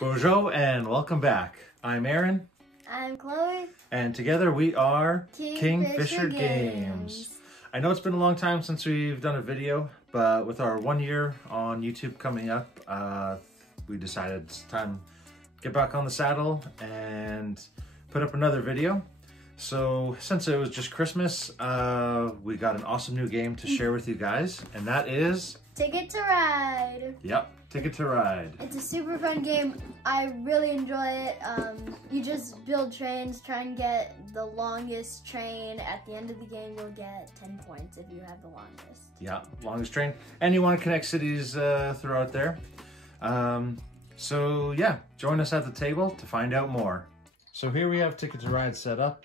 Bonjour and welcome back. I'm Aaron. I'm Chloe. And together we are Kingfisher Games. I know it's been a long time since we've done a video, but with our 1 year on YouTube coming up, we decided it's time to get back on the saddle and put up another video. So since it was just Christmas, we got an awesome new game to share with you guys, and that is Ticket to Ride. Yep, Ticket to Ride. It's a super fun game. I really enjoy it. You just build trains, try and get the longest train. At the end of the game, you'll get 10 points if you have the longest. Yeah, longest train. And you want to connect cities throughout there. So yeah, join us at the table to find out more. So here we have Ticket to Ride set up.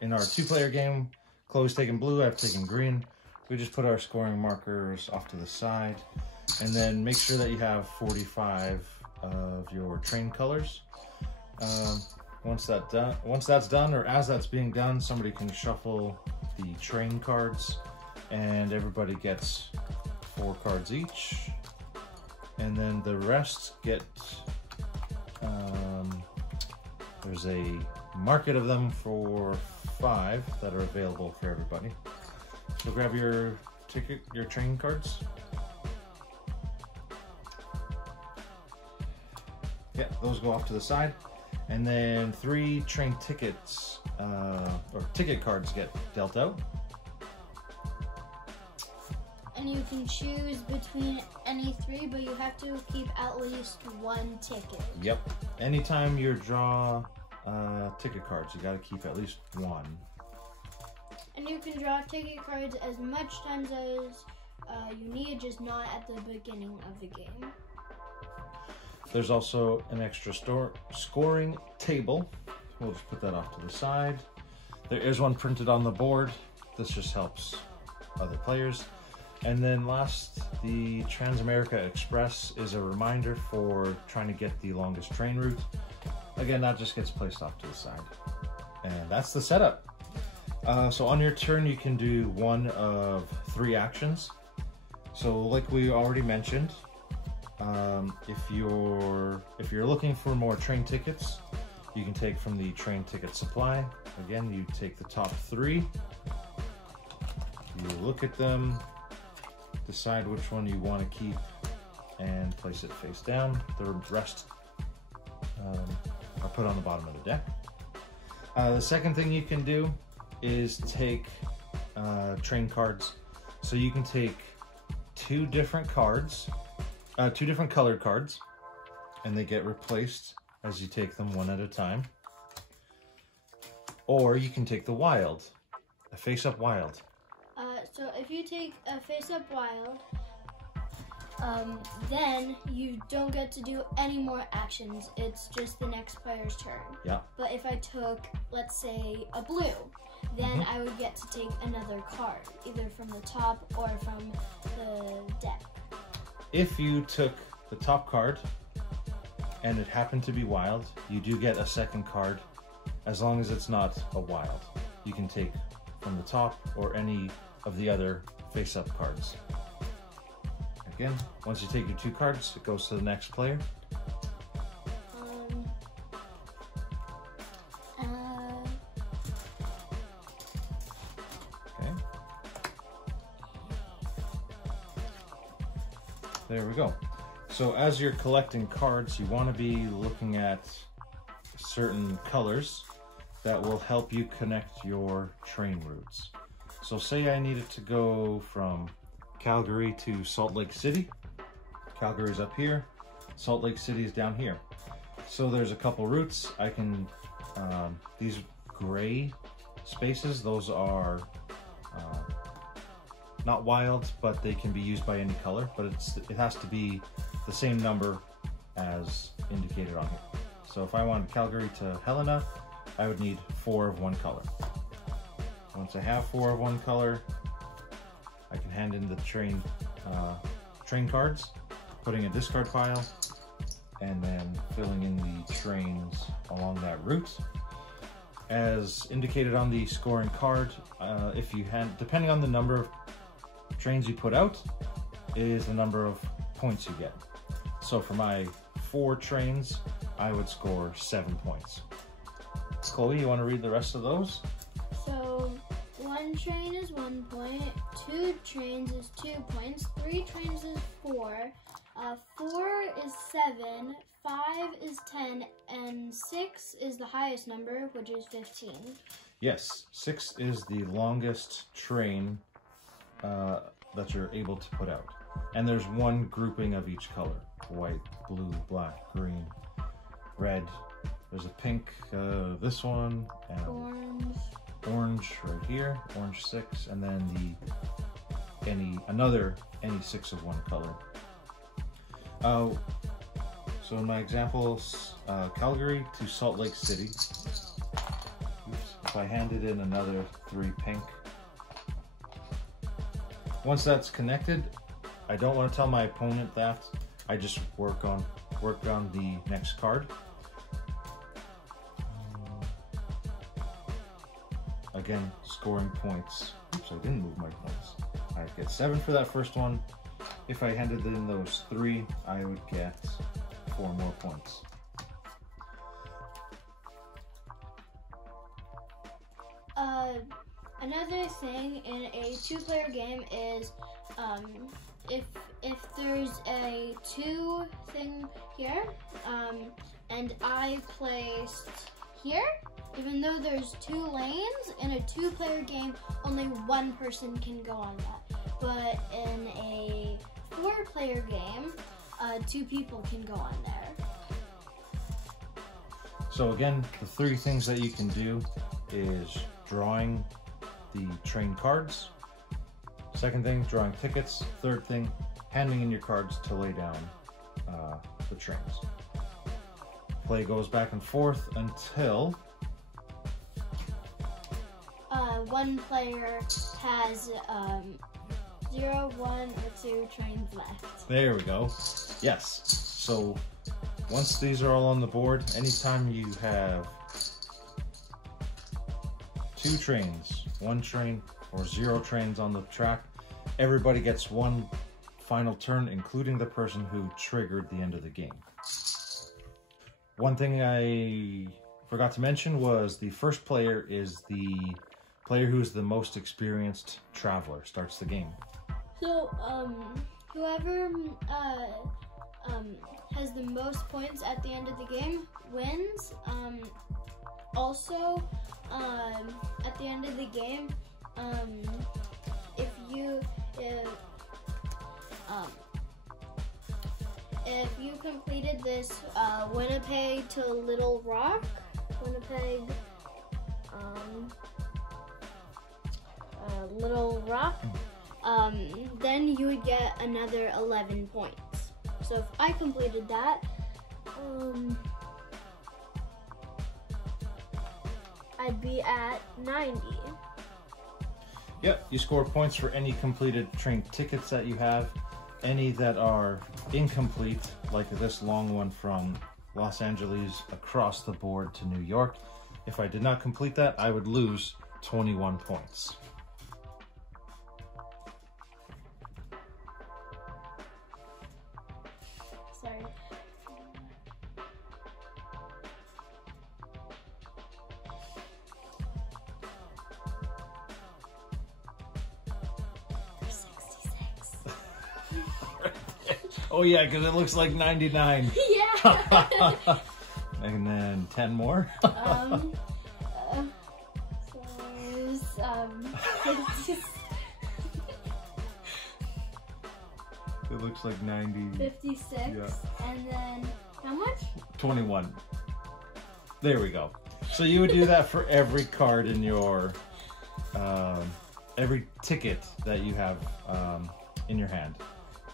In our 2-player game, Chloe's taking blue, I've taken green. We just put our scoring markers off to the side, and then make sure that you have 45 of your train colors. Once that's done, or as that's being done, somebody can shuffle the train cards, and everybody gets 4 cards each, and then the rest get. There's a market of them for 5 that are available for everybody. So grab your train cards. Yeah, those go off to the side. And then 3 train tickets, or ticket cards get dealt out. And you can choose between any 3, but you have to keep at least 1 ticket. Yep. Anytime you draw ticket cards, you gotta keep at least 1. And you can draw ticket cards as much times as you need, just not at the beginning of the game. There's also an extra scoring table. We'll just put that off to the side. There is one printed on the board. This just helps other players. And then last, the Transamerica Express is a reminder for trying to get the longest train route. Again, that just gets placed off to the side. And that's the setup. So on your turn, you can do one of 3 actions. So like we already mentioned, if you're looking for more train tickets, you can take from the train ticket supply. Again, you take the top 3, you look at them, decide which one you want to keep, and place it face down. The rest are put on the bottom of the deck. The second thing you can do is take train cards. So you can take 2 different cards, 2 different colored cards, and they get replaced as you take them one at a time. Or you can take the wild, a face-up wild. So if you take a face-up wild, then you don't get to do any more actions. It's just the next player's turn. Yeah. But if I took, let's say, a blue, then I would get to take another card, either from the top or from the deck. If you took the top card and it happened to be wild, you do get a second card, as long as it's not a wild. You can take from the top or any of the other face-up cards. Again, once you take your 2 cards, it goes to the next player. Okay. There we go. So as you're collecting cards, you want to be looking at certain colors that will help you connect your train routes. So say I needed to go from Calgary to Salt Lake City. Calgary's up here, Salt Lake City is down here. So there's a couple routes. I can, these gray spaces, those are not wild, but they can be used by any color, but it has to be the same number as indicated on here. So if I wanted Calgary to Helena, I would need 4 of one color. Once I have 4 of one color, I can hand in the train cards, putting a discard pile, and then filling in the trains along that route. As indicated on the scoring card, if you depending on the number of trains you put out, is the number of points you get. So for my 4 trains, I would score 7 points. Chloe, you want to read the rest of those? So 1 train is 1 point, 2 trains is 2 points, 3 trains is 4, 4 is 7, 5 is 10, and 6 is the highest number, which is 15. Yes, 6 is the longest train that you're able to put out. And there's 1 grouping of each color: white, blue, black, green, red. There's a pink, this one, and orange right here, orange 6, and then any 6 of 1 color. So in my examples, Calgary to Salt Lake City. Oops. If I handed in another 3 pink. Once that's connected, I don't want to tell my opponent that. I just work on the next card. Again, scoring points. Oops, I didn't move my points. I get 7 for that first one. If I handed in those 3, I would get 4 more points. Another thing in a 2-player game is if there's a 2 thing here, and I placed here, even though there's 2 lanes, in a 2-player game, only 1 person can go on that. But in a 4-player game, 2 people can go on there. So again, the 3 things that you can do is drawing the train cards. Second thing, drawing tickets. Third thing, handing in your cards to lay down the trains. Play goes back and forth until 1 player has 0, 1, or 2 trains left. There we go. Yes. So once these are all on the board, anytime you have 2 trains, 1 train, or 0 trains on the track, everybody gets 1 final turn, including the person who triggered the end of the game. One thing I forgot to mention was the first player is the player who's the most experienced traveler, starts the game. So, whoever has the most points at the end of the game wins. Also, at the end of the game, if you completed this Winnipeg to Little Rock, Little Rock, then you would get another 11 points. So if I completed that, I'd be at 90. Yep, you score points for any completed train tickets that you have. Any that are incomplete, like this long one from Los Angeles across the board to New York. If I did not complete that, I would lose 21 points. Sorry. Oh yeah, because it looks like 99. Yeah. And then 10 more. It looks like 90. 56. Yeah. And then how much? 21. There we go. So you would do that for every card in your, every ticket that you have in your hand.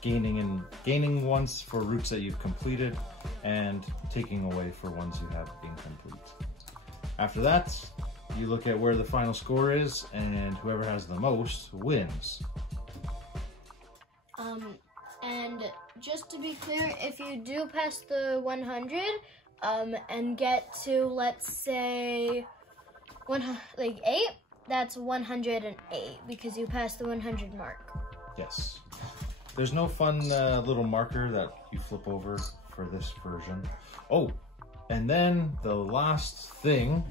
Gaining once for routes that you've completed and taking away for ones you have incomplete. After that, you look at where the final score is, and whoever has the most wins. And just to be clear, if you do pass the 100 and get to, let's say, 8, that's 108 because you passed the 100 mark. Yes. There's no fun little marker that you flip over for this version. Oh, and then the last thing.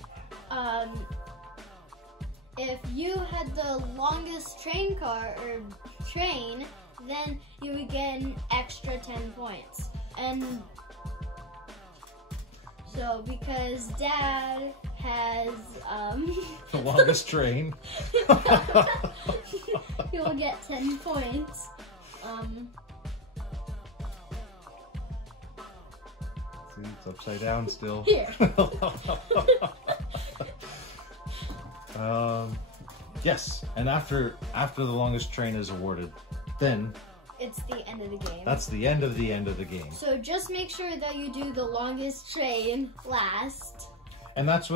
If you had the longest train car or train, then you would get an extra 10 points. And so because Dad has The longest train. he will get 10 points. See, it's upside down still. Here. Yes, and after the longest train is awarded, then It's the end of the game. that's the end of the game. So just make sure that you do the longest train last. And that's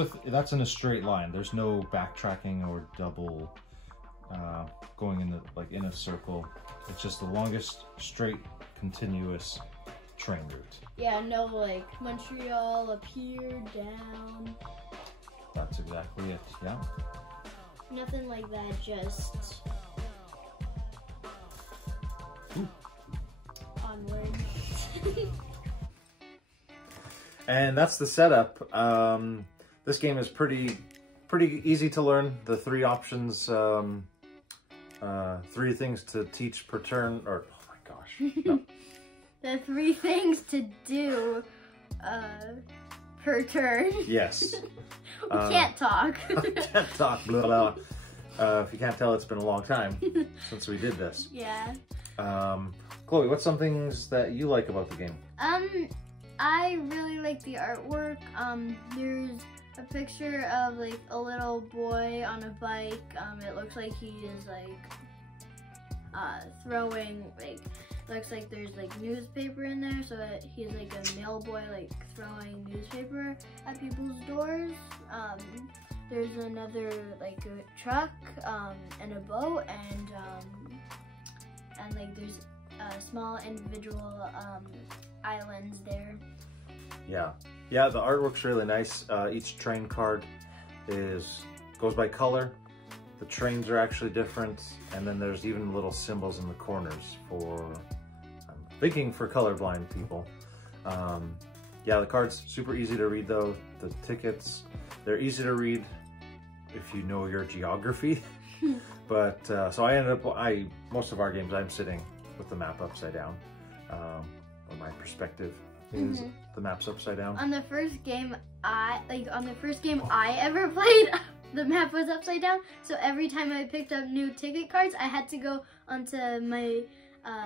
in a straight line. There's no backtracking or double going in a circle. It's just the longest straight continuous train route. Yeah, no like Montreal up here, down. That's exactly it. Yeah. Nothing like that, just onward. And that's the setup. This game is pretty easy to learn. The 3 options, 3 things to teach per turn, or oh my gosh, no. The 3 things to do per turn. Yes. We can't talk. Can't talk, blah, blah. If you can't tell, it's been a long time since we did this. Yeah. Chloe, what's some things that you like about the game? I really like the artwork. There's a picture of like a little boy on a bike. It looks like he is like throwing like, looks like there's like newspaper in there, so that he's like a mail boy like throwing newspaper at people's doors. There's another like a truck and a boat, and like there's small individual islands there. Yeah, the artwork's really nice. Each train card goes by color. The trains are actually different, and then there's even little symbols in the corners for, I'm thinking, for colorblind people. Yeah, the cards super easy to read though. The tickets, they're easy to read if you know your geography. But so I ended up, most of our games I'm sitting with the map upside down. Or my perspective is the map's upside down. On the first game I ever played, the map was upside down. So every time I picked up new ticket cards, I had to go onto my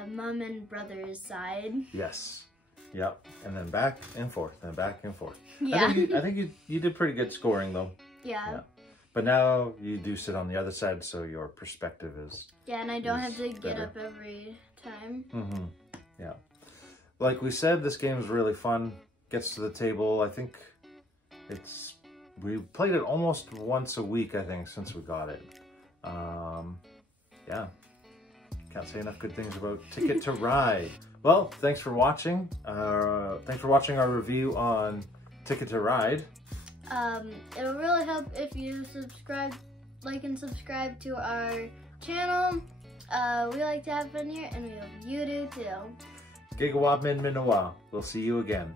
mom and brother's side. Yes. Yep. And then back and forth, and back and forth. Yeah. I think you did pretty good scoring though. Yeah. But now you do sit on the other side, so your perspective is. Yeah, and I don't have to get better. up every time. Yeah. Like we said, this game is really fun. Gets to the table. I think we played it almost once a week, I think, since we got it. Yeah. Can't say enough good things about Ticket to Ride. Well, thanks for watching. Thanks for watching our review on Ticket to Ride. It'll really help if you like and subscribe to our channel. We like to have fun here, and we hope you do too. Gigawa Min Minowa. We'll see you again.